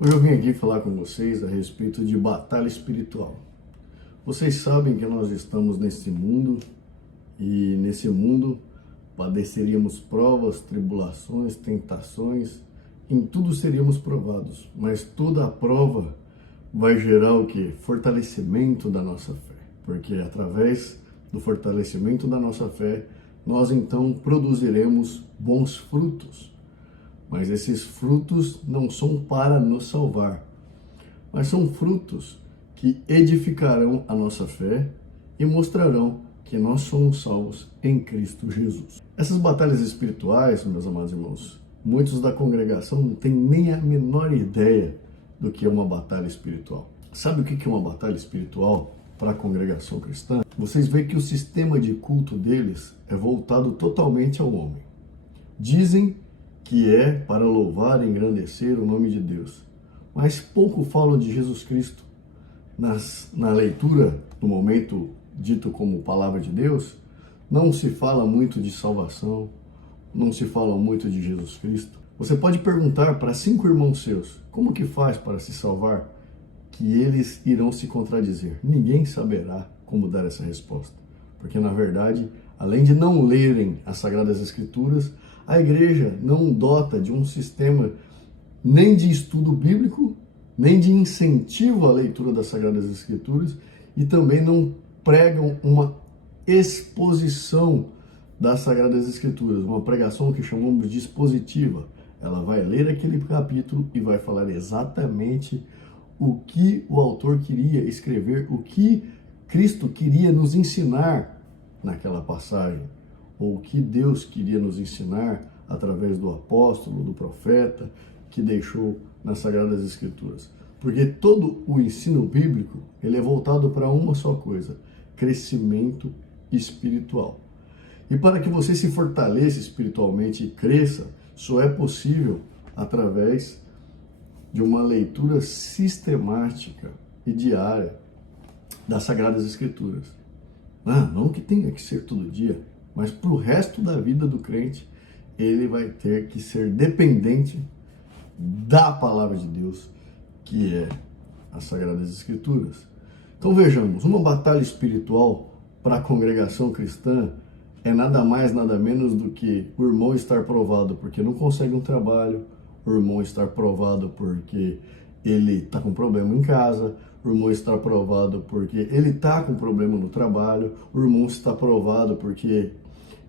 Hoje eu vim aqui falar com vocês a respeito de batalha espiritual. Vocês sabem que nós estamos nesse mundo e nesse mundo padeceríamos provas, tribulações, tentações, em tudo seríamos provados, mas toda a prova vai gerar o quê? Fortalecimento da nossa fé, porque através do fortalecimento da nossa fé, nós então produziremos bons frutos. Mas esses frutos não são para nos salvar, mas são frutos que edificarão a nossa fé e mostrarão que nós somos salvos em Cristo Jesus. Essas batalhas espirituais, meus amados irmãos, muitos da congregação não têm nem a menor ideia do que é uma batalha espiritual. Sabe o que é uma batalha espiritual para a congregação cristã? Vocês veem que o sistema de culto deles é voltado totalmente ao homem. Dizem que é para louvar e engrandecer o nome de Deus, mas pouco falam de Jesus Cristo. Na leitura do momento dito como palavra de Deus, não se fala muito de salvação, não se fala muito de Jesus Cristo. Você pode perguntar para 5 irmãos seus, como que faz para se salvar? Que eles irão se contradizer. Ninguém saberá como dar essa resposta, porque na verdade, além de não lerem as Sagradas Escrituras, a igreja não dota de um sistema nem de estudo bíblico, nem de incentivo à leitura das Sagradas Escrituras, e também não pregam uma exposição das Sagradas Escrituras, uma pregação que chamamos de expositiva. Ela vai ler aquele capítulo e vai falar exatamente o que o autor queria escrever, o que Cristo queria nos ensinar naquela passagem, ou o que Deus queria nos ensinar através do apóstolo, do profeta, que deixou nas Sagradas Escrituras. Porque todo o ensino bíblico, ele é voltado para uma só coisa: crescimento espiritual. E para que você se fortaleça espiritualmente e cresça, só é possível através de uma leitura sistemática e diária das Sagradas Escrituras. Não que tenha que ser todo dia, mas para o resto da vida do crente, ele vai ter que ser dependente da palavra de Deus, que é as Sagradas Escrituras. Então vejamos, uma batalha espiritual para a congregação cristã é nada mais, nada menos do que o irmão estar provado porque não consegue um trabalho, o irmão estar provado porque ele está com problema em casa, o irmão está provado porque ele está com problema no trabalho, o irmão está provado porque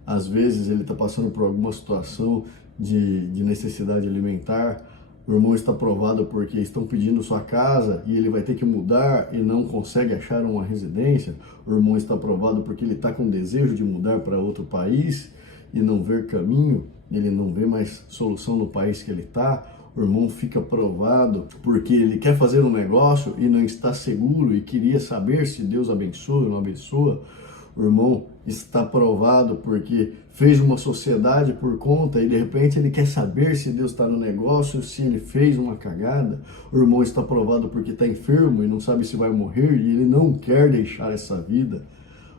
às vezes ele está passando por alguma situação de necessidade alimentar, o irmão está provado porque estão pedindo sua casa e ele vai ter que mudar e não consegue achar uma residência, o irmão está provado porque ele está com desejo de mudar para outro país e não vê caminho, ele não vê mais solução no país que ele está. O irmão fica provado porque ele quer fazer um negócio e não está seguro e queria saber se Deus abençoa ou não abençoa. O irmão está provado porque fez uma sociedade por conta e de repente ele quer saber se Deus está no negócio, se ele fez uma cagada. O irmão está provado porque está enfermo e não sabe se vai morrer e ele não quer deixar essa vida.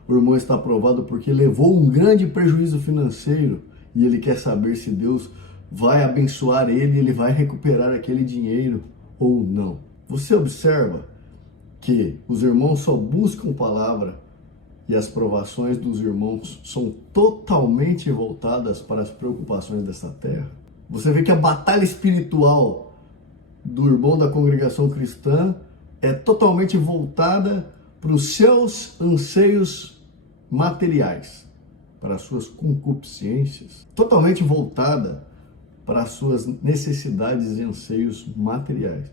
O irmão está provado porque levou um grande prejuízo financeiro e ele quer saber se Deus vai abençoar ele, ele vai recuperar aquele dinheiro ou não. Você observa que os irmãos só buscam palavra e as provações dos irmãos são totalmente voltadas para as preocupações dessa terra. Você vê que a batalha espiritual do irmão da congregação cristã é totalmente voltada para os seus anseios materiais, para as suas concupiscências, totalmente voltada para as suas necessidades e anseios materiais.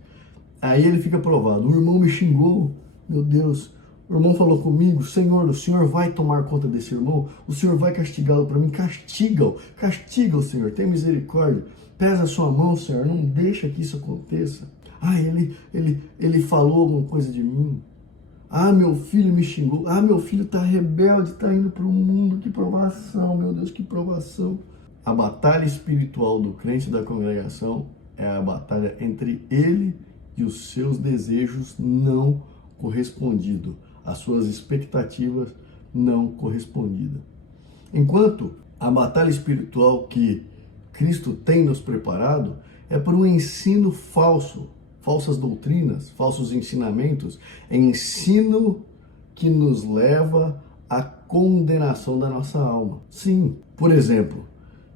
Aí ele fica provado. O irmão me xingou, meu Deus. O irmão falou comigo, Senhor, o Senhor vai tomar conta desse irmão? O Senhor vai castigá-lo para mim? Castiga-o, Senhor, tem misericórdia. Pesa a sua mão, Senhor, não deixa que isso aconteça. Ele falou alguma coisa de mim. Meu filho me xingou. Meu filho está rebelde, está indo para o mundo. Que provação, meu Deus, que provação. A batalha espiritual do crente da congregação é a batalha entre ele e os seus desejos não correspondidos, as suas expectativas não correspondidas. Enquanto a batalha espiritual que Cristo tem nos preparado é por um ensino falso falsas doutrinas, falsos ensinamentos, é ensino que nos leva à condenação da nossa alma. Sim, por exemplo,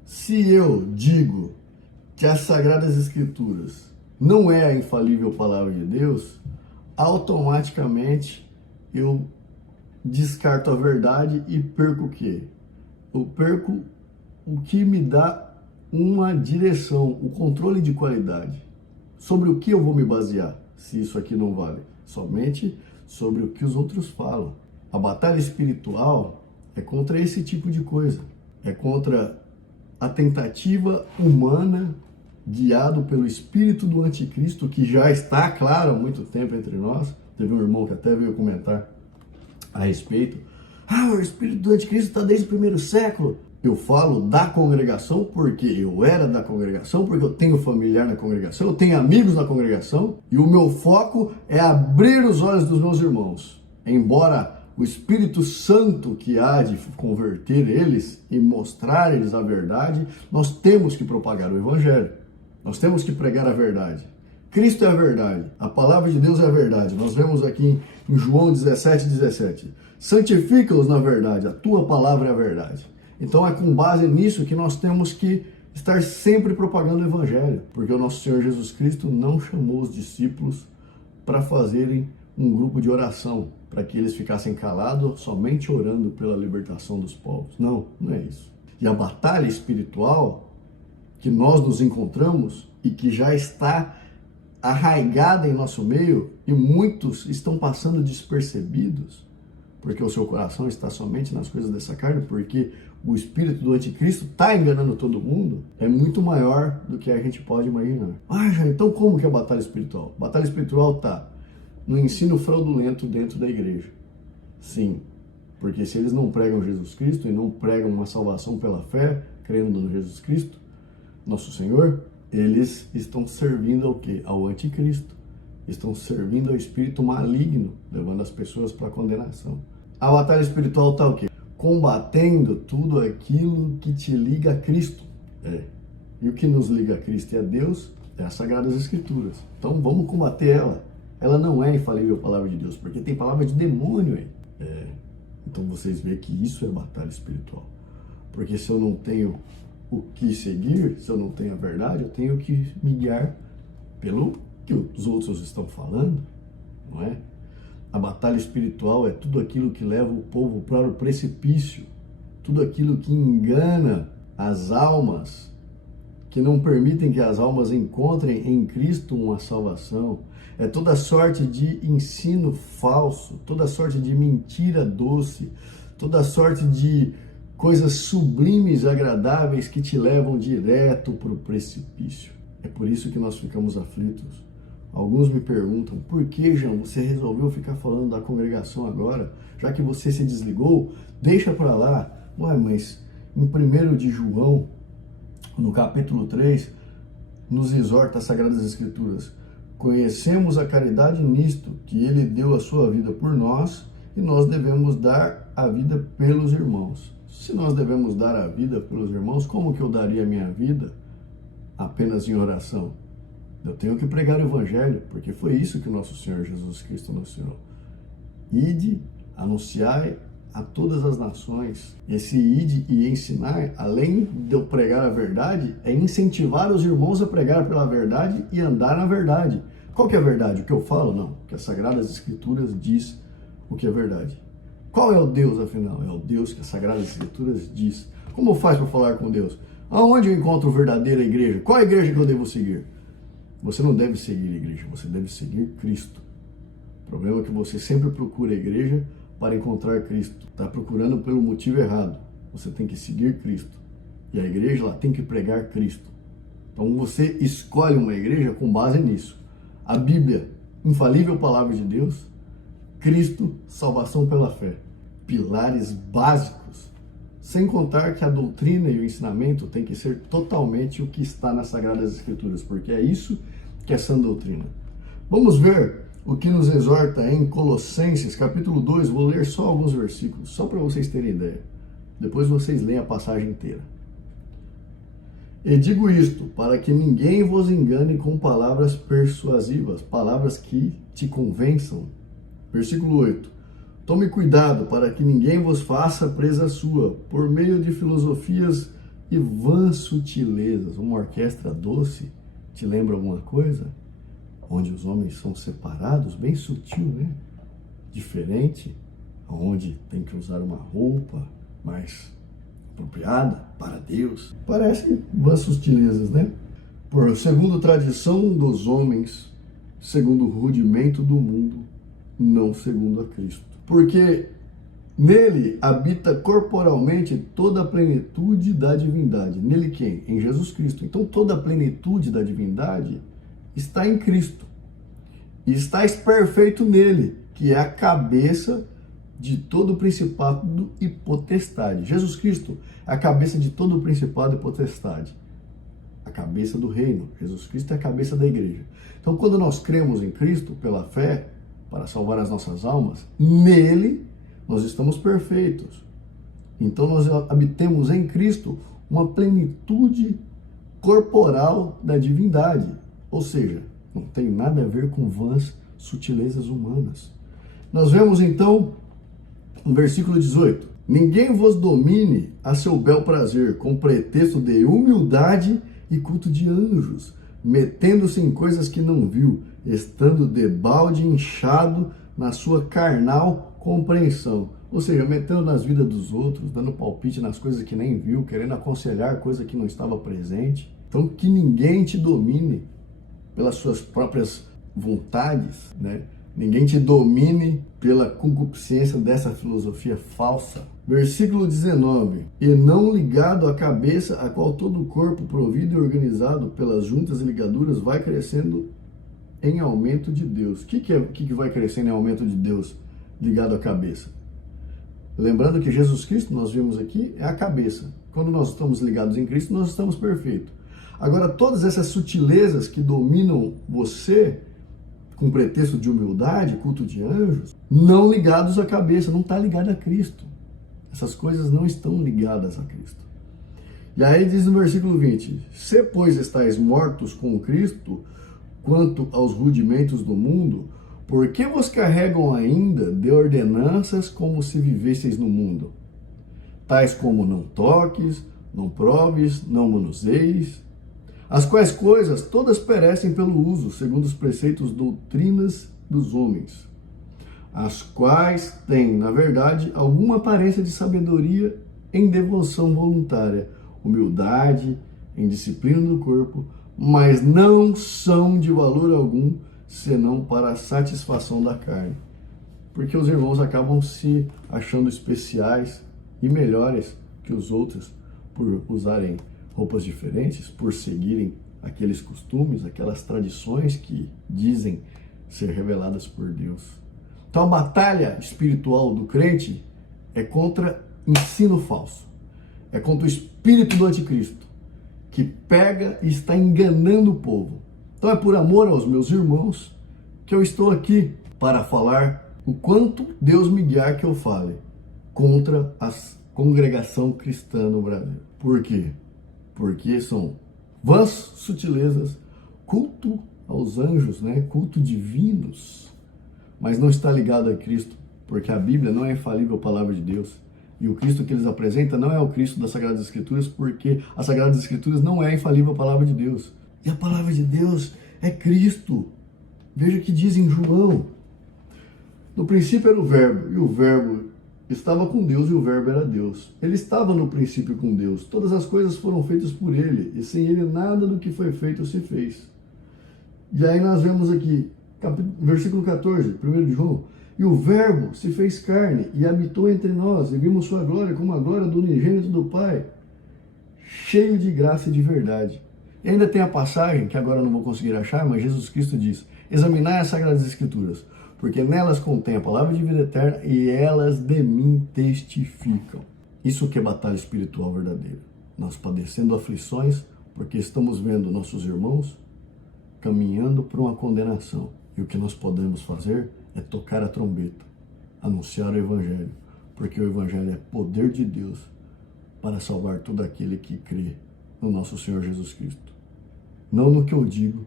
se eu digo que as Sagradas Escrituras não é a infalível palavra de Deus, automaticamente eu descarto a verdade e perco o quê? Eu perco o que me dá uma direção, o controle de qualidade. Sobre o que eu vou me basear, se isso aqui não vale? Somente sobre o que os outros falam. A batalha espiritual é contra esse tipo de coisa. É contra a tentativa humana, guiado pelo espírito do anticristo, que já está claro há muito tempo entre nós. Teve um irmão que até veio comentar a respeito. O espírito do anticristo está desde o primeiro século. Eu falo da congregação porque eu era da congregação, porque eu tenho familiar na congregação, eu tenho amigos na congregação, e o meu foco é abrir os olhos dos meus irmãos. Embora o Espírito Santo que há de converter eles e mostrar eles a verdade, nós temos que propagar o Evangelho. Nós temos que pregar a verdade. Cristo é a verdade. A palavra de Deus é a verdade. Nós vemos aqui em João 17:17. Santifica-os na verdade. A tua palavra é a verdade. Então é com base nisso que nós temos que estar sempre propagando o Evangelho. Porque o nosso Senhor Jesus Cristo não chamou os discípulos para fazerem um grupo de oração, para que eles ficassem calados, somente orando pela libertação dos povos. Não, não é isso. E a batalha espiritual que nós nos encontramos e que já está arraigada em nosso meio, e muitos estão passando despercebidos, porque o seu coração está somente nas coisas dessa carne, porque o espírito do anticristo está enganando todo mundo, é muito maior do que a gente pode imaginar. Já, então como que é a batalha espiritual? A batalha espiritual está no ensino fraudulento dentro da igreja. Sim, porque se eles não pregam Jesus Cristo e não pregam uma salvação pela fé, crendo no Jesus Cristo, nosso Senhor, eles estão servindo ao quê? Ao anticristo. Estão servindo ao espírito maligno, levando as pessoas para a condenação. A batalha espiritual está o quê? Combatendo tudo aquilo que te liga a Cristo. E o que nos liga a Cristo e a Deus é as Sagradas Escrituras. Então vamos combater ela. Ela não é infalível palavra de Deus, porque tem palavra de demônio aí. Então vocês veem que isso é batalha espiritual. Porque se eu não tenho o que seguir, se eu não tenho a verdade, eu tenho que me guiar pelo que os outros estão falando, não é? A batalha espiritual é tudo aquilo que leva o povo para o precipício, tudo aquilo que engana as almas, que não permitem que as almas encontrem em Cristo uma salvação. É toda sorte de ensino falso, toda sorte de mentira doce, toda sorte de coisas sublimes e agradáveis que te levam direto para o precipício. É por isso que nós ficamos aflitos. Alguns me perguntam, por que, João, você resolveu ficar falando da congregação agora? Já que você se desligou, deixa para lá. Mas em 1 de João, no capítulo 3, nos exorta as Sagradas Escrituras. Conhecemos a caridade nisto, que ele deu a sua vida por nós, e nós devemos dar a vida pelos irmãos. Se nós devemos dar a vida pelos irmãos, como que eu daria a minha vida apenas em oração? Eu tenho que pregar o Evangelho, porque foi isso que o nosso Senhor Jesus Cristo anunciou. Ide, anunciai a todas as nações. Esse ide e ensinar, além de eu pregar a verdade, é incentivar os irmãos a pregar pela verdade e andar na verdade. Qual que é a verdade? O que eu falo? Não. O que as Sagradas Escrituras diz o que é verdade. Qual é o Deus, afinal? É o Deus que as Sagradas Escrituras diz. Como faz para falar com Deus? Aonde eu encontro a verdadeira igreja? Qual a igreja que eu devo seguir? Você não deve seguir a igreja, você deve seguir Cristo. O problema é que você sempre procura a igreja para encontrar Cristo. Está procurando pelo motivo errado. Você tem que seguir Cristo. E a igreja ela tem que pregar Cristo. Então você escolhe uma igreja com base nisso. A Bíblia, infalível palavra de Deus. Cristo, salvação pela fé. Pilares básicos. Sem contar que a doutrina e o ensinamento tem que ser totalmente o que está nas Sagradas Escrituras, porque é isso que é sã doutrina. Vamos ver o que nos exorta em Colossenses, capítulo 2, vou ler só alguns versículos, só para vocês terem ideia. Depois vocês leem a passagem inteira. E digo isto, para que ninguém vos engane com palavras persuasivas, palavras que te convençam. Versículo 8. Tome cuidado para que ninguém vos faça presa sua, por meio de filosofias e vãs sutilezas. Uma orquestra doce, te lembra alguma coisa? Onde os homens são separados, bem sutil, né? Diferente, onde tem que usar uma roupa mais apropriada para Deus. Parece vãs sutilezas, né? Por segundo tradição dos homens, segundo o rudimento do mundo, não segundo a Cristo. Porque nele habita corporalmente toda a plenitude da divindade. Nele quem? Em Jesus Cristo. Então toda a plenitude da divindade está em Cristo. E está perfeito nele, que é a cabeça de todo o principado e potestade. Jesus Cristo é a cabeça de todo o principado e potestade. A cabeça do reino. Jesus Cristo é a cabeça da igreja. Então quando nós cremos em Cristo pela fé, para salvar as nossas almas, nele nós estamos perfeitos. Então nós habitemos em Cristo uma plenitude corporal da divindade. Ou seja, não tem nada a ver com vãs sutilezas humanas. Nós vemos então no versículo 18: ninguém vos domine a seu bel prazer, com pretexto de humildade e culto de anjos, metendo-se em coisas que não viu, estando debalde inchado na sua carnal compreensão. Ou seja, metendo nas vidas dos outros, dando palpite nas coisas que nem viu, querendo aconselhar coisa que não estava presente. Então, que ninguém te domine pelas suas próprias vontades, né? Ninguém te domine pela concupiscência dessa filosofia falsa. Versículo 19. E não ligado à cabeça, a qual todo o corpo, provido e organizado pelas juntas e ligaduras, vai crescendo em aumento de Deus. O que vai crescendo em aumento de Deus ligado à cabeça? Lembrando que Jesus Cristo, nós vimos aqui, é a cabeça. Quando nós estamos ligados em Cristo, nós estamos perfeitos. Agora, todas essas sutilezas que dominam você, com pretexto de humildade, culto de anjos, não ligados à cabeça, não está ligado a Cristo. Essas coisas não estão ligadas a Cristo. E aí diz no versículo 20: se, pois, estáis mortos com Cristo, quanto aos rudimentos do mundo, por que vos carregam ainda de ordenanças como se vivesseis no mundo? Tais como não toques, não proves, não manuseis, as quais coisas todas perecem pelo uso, segundo os preceitos doutrinas dos homens, as quais têm, na verdade, alguma aparência de sabedoria em devoção voluntária, humildade, em disciplina do corpo, mas não são de valor algum, senão para a satisfação da carne. Porque os irmãos acabam se achando especiais e melhores que os outros por usarem roupas diferentes, por seguirem aqueles costumes, aquelas tradições que dizem ser reveladas por Deus. Então a batalha espiritual do crente é contra ensino falso, é contra o espírito do anticristo, que pega e está enganando o povo. Então é por amor aos meus irmãos que eu estou aqui para falar o quanto Deus me guiar que eu fale contra a congregação cristã no Brasil. Por quê? Porque são vãs sutilezas, culto aos anjos, né? Culto divinos, mas não está ligado a Cristo, porque a Bíblia não é a infalível palavra de Deus. E o Cristo que eles apresentam não é o Cristo das Sagradas Escrituras, porque as Sagradas Escrituras não é a infalível palavra de Deus. E a palavra de Deus é Cristo. Veja o que diz em João. No princípio era o Verbo, e o Verbo estava com Deus, e o Verbo era Deus. Ele estava no princípio com Deus. Todas as coisas foram feitas por ele, e sem ele nada do que foi feito se fez. E aí nós vemos aqui, versículo 14, 1 de João. E o Verbo se fez carne e habitou entre nós, e vimos sua glória como a glória do unigênito do Pai, cheio de graça e de verdade. E ainda tem a passagem, que agora eu não vou conseguir achar, mas Jesus Cristo diz: examinai as Sagradas Escrituras, porque nelas contém a palavra de vida eterna e elas de mim testificam. Isso que é batalha espiritual verdadeira. Nós padecendo aflições porque estamos vendo nossos irmãos caminhando para uma condenação. E o que nós podemos fazer é tocar a trombeta, anunciar o Evangelho, porque o Evangelho é poder de Deus para salvar todo aquele que crê no nosso Senhor Jesus Cristo. Não no que eu digo,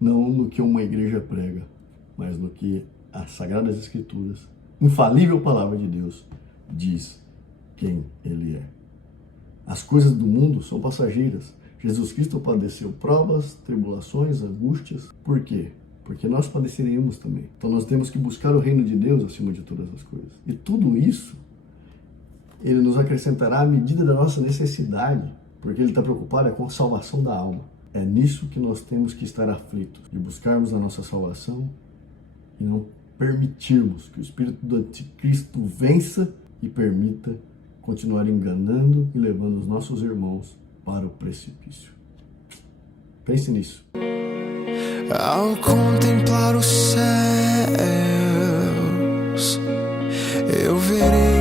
não no que uma igreja prega, mas no que as Sagradas Escrituras, infalível palavra de Deus, diz quem Ele é. As coisas do mundo são passageiras. Jesus Cristo padeceu provas, tribulações, angústias. Por quê? Porque nós padeceríamos também. Então nós temos que buscar o reino de Deus acima de todas as coisas. E tudo isso, Ele nos acrescentará à medida da nossa necessidade, porque Ele está preocupado com a salvação da alma. É nisso que nós temos que estar aflitos, de buscarmos a nossa salvação e não permitirmos que o espírito do anticristo vença e permita continuar enganando e levando os nossos irmãos para o precipício. Pense nisso. Ao contemplar os céus, eu verei